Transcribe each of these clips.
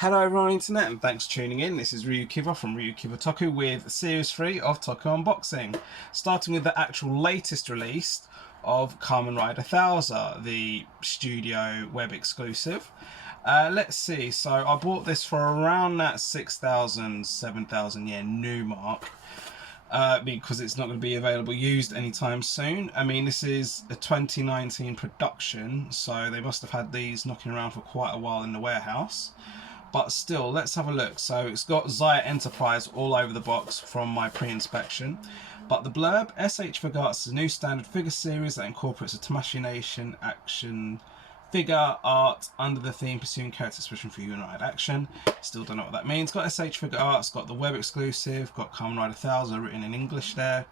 Hello everyone on the internet and thanks for tuning in. This is RyuKiva from RyuKiva Toku with Series 3 of Toku Unboxing. Starting with the actual latest release of Kamen Rider Thouser, the studio web exclusive. Let's see, so I bought this for around that 6,000, 7,000 yen new mark. Because it's not going to be available used anytime soon. I mean, this is a 2019 production, so they must have had these knocking around for quite a while in the warehouse. But still, let's have a look. So it's got Zaya Enterprise all over the box from my pre-inspection. But the blurb, S.H.Figuarts is a new standard figure series that incorporates a Tamashii Nation action figure art under the theme pursuing character expression for humanoid action. Still don't know what that means. Got S.H.Figuarts, got the web exclusive, got Kamen Rider Thouser written in English there.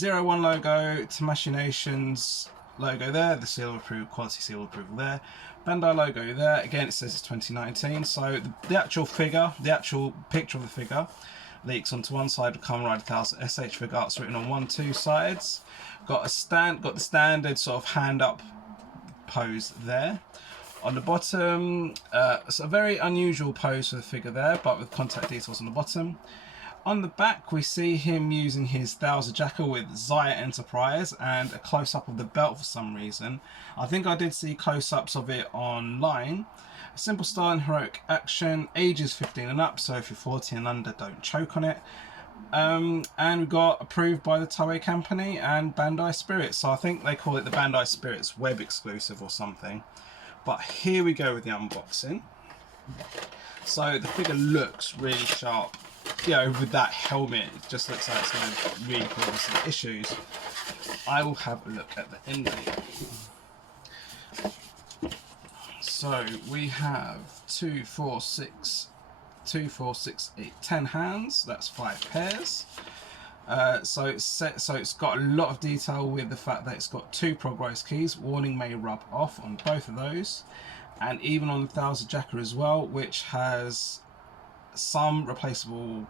01 logo, Tamashii Nation's logo there, the seal of approval, quality seal of approval there. Bandai logo there, again it says it's 2019, so the actual figure, the actual picture of the figure leaks onto one side of Kamen Rider Thouser, S.H.Figuarts written on two sides. Got the standard sort of hand up pose there. On the bottom, it's a very unusual pose for the figure there, but with contact details on the bottom. On the back, we see him using his Thouser jacket with Zaya Enterprise and a close-up of the belt for some reason. I think I did see close-ups of it online. Simple style and heroic action, ages 15 and up, so if you're 40 and under, don't choke on it. And we got approved by the Toei company and Bandai Spirits, so I think they call it the Bandai Spirits web exclusive or something. But here we go with the unboxing. So the figure looks really sharp. You know, with that helmet, it just looks like it's going to really cause some issues. I will have a look at the inlay. So we have 2, 4, 6, 8, 10 hands. That's 5 pairs. So it's got a lot of detail with the fact that it's got 2 progress keys. Warning may rub off on both of those, and even on the Thouser jacket as well, which has some replaceable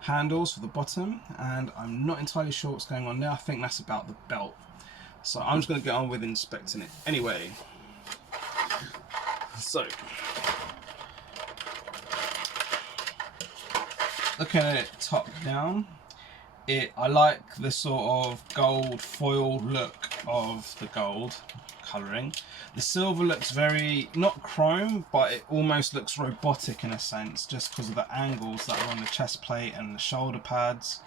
handles for the bottom, and I'm not entirely sure what's going on there. I think that's about the belt. So I'm just going to get on with inspecting it anyway. So looking at it top down, I like the sort of gold foil look of the gold colouring. The silver looks very, not chrome, but it almost looks robotic in a sense, just because of the angles that are on the chest plate and the shoulder pads.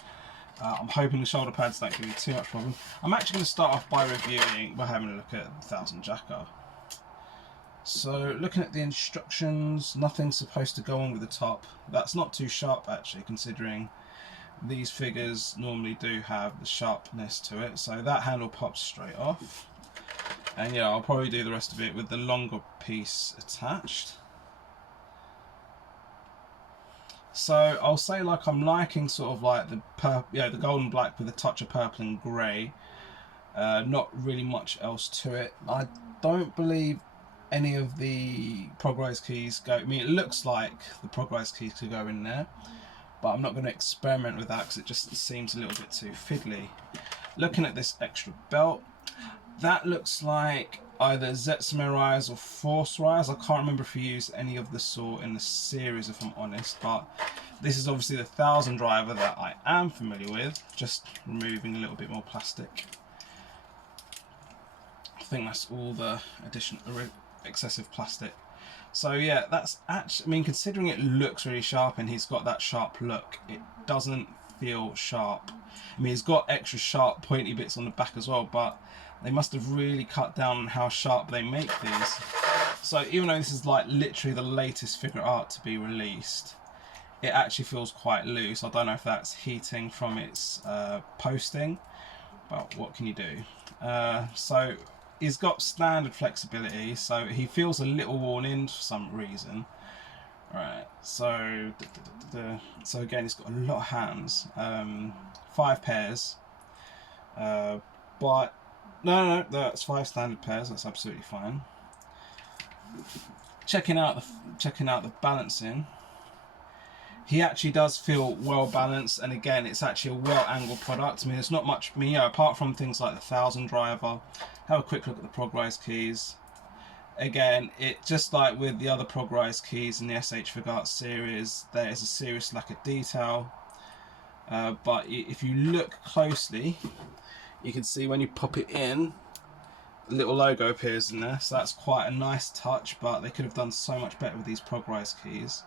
I'm hoping the shoulder pads don't give you too much problem. I'm actually going to start off by having a look at the Thousand Jacker. So looking at the instructions, nothing's supposed to go on with the top. That's not too sharp actually, considering these figures normally do have the sharpness to it. So that handle pops straight off. And yeah, I'll probably do the rest of it with the longer piece attached. So I'll say, like, I'm liking sort of like the gold and black with a touch of purple and grey. Not really much else to it. I don't believe any of the progress keys go. I mean, it looks like the progress keys could go in there, but I'm not going to experiment with that because it just seems a little bit too fiddly. Looking at this extra belt, that looks like either Zetsume Rise or Force Rise. I can't remember if he used any of the sort in the series, if I'm honest, but this is obviously the 1000 driver that I am familiar with, just removing a little bit more plastic. I think that's all the excessive plastic. So yeah, that's actually, I mean, considering it looks really sharp and he's got that sharp look, it doesn't feel sharp. I mean, he's got extra sharp pointy bits on the back as well, but they must have really cut down on how sharp they make these. So even though this is like literally the latest figure art to be released, it actually feels quite loose. I don't know if that's heating from its posting, but what can you do? So he's got standard flexibility, so he feels a little worn in for some reason. Right, so so again, he's got a lot of hands, 5 pairs, but no, that's 5 standard pairs. That's absolutely fine. Checking out the balancing, he actually does feel well balanced, and again, it's actually a well angled product. I mean, there's not much, apart from things like the 1000 driver. Have a quick look at the progress keys. again, it just like with the other Progrise keys in the S.H.Figuarts series, there is a serious lack of detail. But if you look closely, you can see when you pop it in, a little logo appears in there, so that's quite a nice touch. But they could have done so much better with these Progrise keys.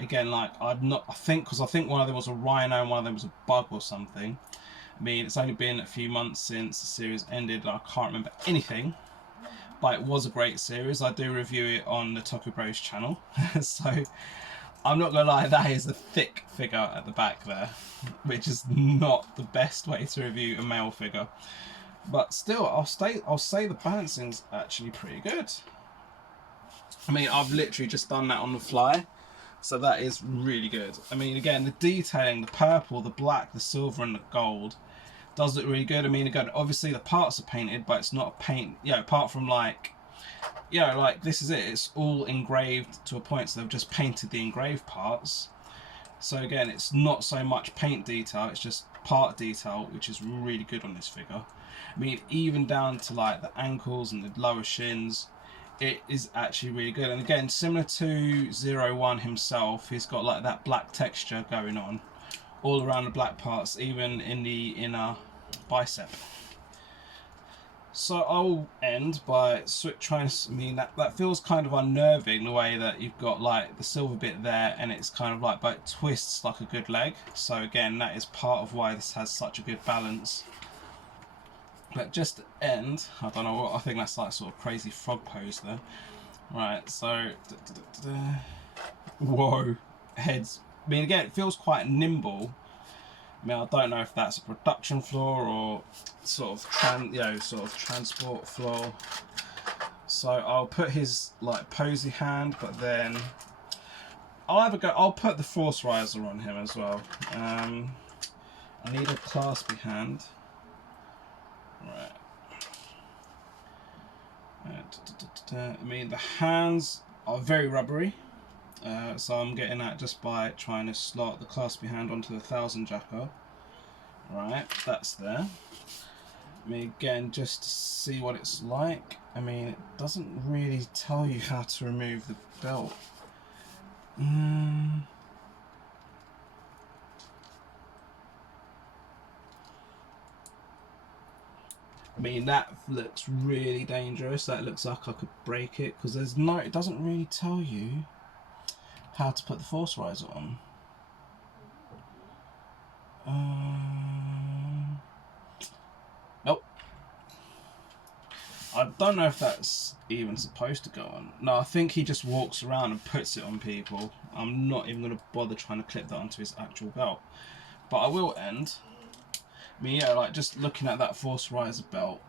Again, like I think one of them was a rhino and one of them was a bug or something. I mean, it's only been a few months since the series ended, and I can't remember anything. But it was a great series. I do review it on the Toku Bros channel, so I'm not gonna lie, that is a thick figure at the back there, which is not the best way to review a male figure. But still, I'll say the balancing's actually pretty good. I mean, I've literally just done that on the fly, so that is really good. I mean, again, the detailing, the purple, the black, the silver, and the gold does look really good. I mean, again, obviously the parts are painted, but it's not a paint, you know, apart from like, you know, like this is it, it's all engraved to a point, so they've just painted the engraved parts. So again, it's not so much paint detail, it's just part detail, which is really good on this figure. I mean, even down to like the ankles and the lower shins, it is actually really good. And again, similar to 01 himself, he's got like that black texture going on all around the black parts, even in the inner bicep. So I'll end by trying to, I mean, that feels kind of unnerving, the way that you've got like the silver bit there and it's kind of like, but it twists like a good leg. So again, that is part of why this has such a good balance. But just to end, I don't know what, I think that's like sort of crazy frog pose there. Right, so, whoa, heads. I mean, again, it feels quite nimble. I mean, I don't know if that's a production flaw or sort of transport flaw. So I'll put his like posy hand, but then I'll put the force riser on him as well. I need a claspy hand. Right. I mean, the hands are very rubbery. So I'm getting that just by trying to slot the claspy hand onto the Thousand Jacker. Right, that's there. I mean, again, just to see what it's like. I mean, it doesn't really tell you how to remove the belt. I mean, that looks really dangerous. That looks like I could break it, because it doesn't really tell you how to put the force riser on. Nope. I don't know if that's even supposed to go on. No, I think he just walks around and puts it on people. I'm not even going to bother trying to clip that onto his actual belt. But I will end. I mean, yeah, like just looking at that force riser belt,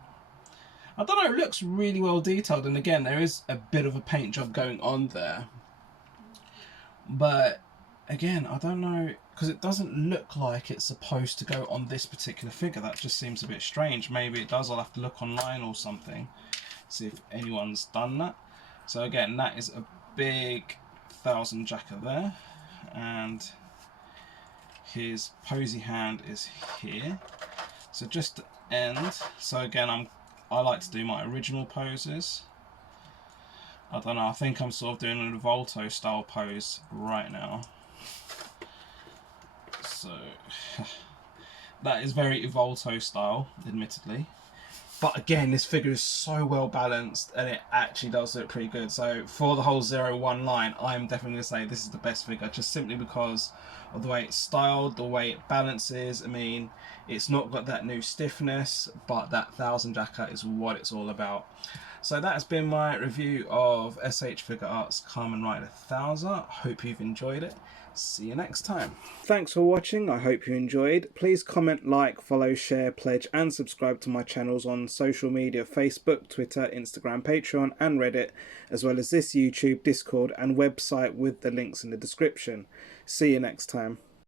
I don't know, it looks really well detailed, and again, there is a bit of a paint job going on there. But again, I don't know, because it doesn't look like it's supposed to go on this particular figure. That just seems a bit strange. Maybe it does. I'll have to look online or something, see if anyone's done that. So again, that is a big Thousand Jacker there, and his posy hand is here. So just to end, so again, I like to do my original poses. I don't know, I think I'm sort of doing an Volto style pose right now. So that is very Volto style, admittedly. But again, this figure is so well balanced, and it actually does look pretty good. So for the whole 01 line, I'm definitely going to say this is the best figure, just simply because of the way it's styled, the way it balances. I mean, it's not got that new stiffness, but that Thousand Jacker is what it's all about. So that has been my review of S.H.Figuarts Kamen Rider Thouser. Hope you've enjoyed it. See you next time. Thanks for watching. I hope you enjoyed. Please comment, like, follow, share, pledge and subscribe to my channels on social media: Facebook, Twitter, Instagram, Patreon and Reddit, as well as this YouTube, Discord and website with the links in the description. See you next time.